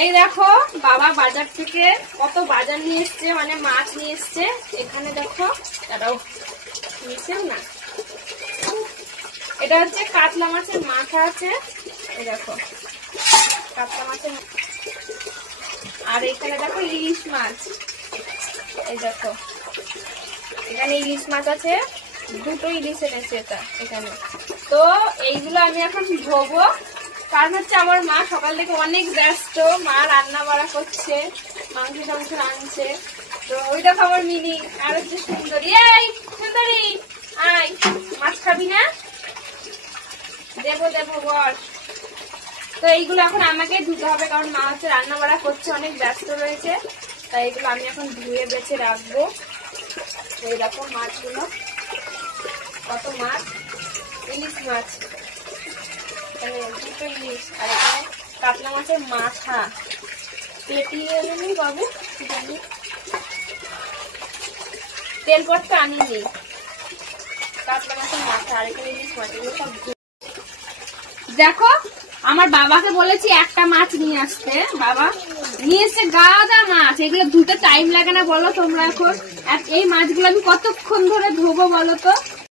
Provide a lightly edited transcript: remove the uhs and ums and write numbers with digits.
এই দেখো বাবা বাজার থেকে কত বাজার নিয়ে এসছে, মানে মাছ নিয়ে এসছে। এখানে দেখো দাঁড়াও নিচেও না, এটা হচ্ছে কাতলা মাছের মাথা আছে, এই দেখো কাতলা মাছের, আর এখানে দেখো ইলিশ মাছ, এই দেখো এখানে ইলিশ মাছ আছে, দুটো ইলিশ এনেছে এটা এখানে। তো এইগুলো আমি এখন ধোবো, কারণ হচ্ছে আমার মা সকাল থেকে অনেক ব্যস্ত, মা রান্না বাড়া করছে, মাংস টাংস আনছে। তো ওই দেখো আমার মিনি, আর হচ্ছে সুন্দরী, এই সুন্দরী আয়, মাছ খাবি না? দেবো দেবো বল। তো এইগুলো এখন আমাকে ধুতে হবে, কারণ মা হচ্ছে রান্না বাড়া করছে, অনেক ব্যস্ত রয়েছে, তাই এগুলো আমি এখন ধুয়ে বেছে রাখবো। এই দেখো মাছগুলো, কত মাছ, ইলিশ মাছ, এখানে দুটো ইলিশ, আর এখানে কাতলা মাছের মাথা, পেটিয়ে এনে বাবু, তেল পড়তে আনিনি, কাতলা মাছের মাথা, আর এখানে ইলিশ মাছ, এগুলো সব। দেখো আমার বাবাকে বলেছি একটা মাছ নিয়ে আসতে, বাবা নিয়ে এসছে গাদা মাছ, এগুলো ধুতে টাইম লাগে না বলো তোমরা? এখন এই মাছগুলো আমি কতক্ষণ ধরে ধোবো বলো তো?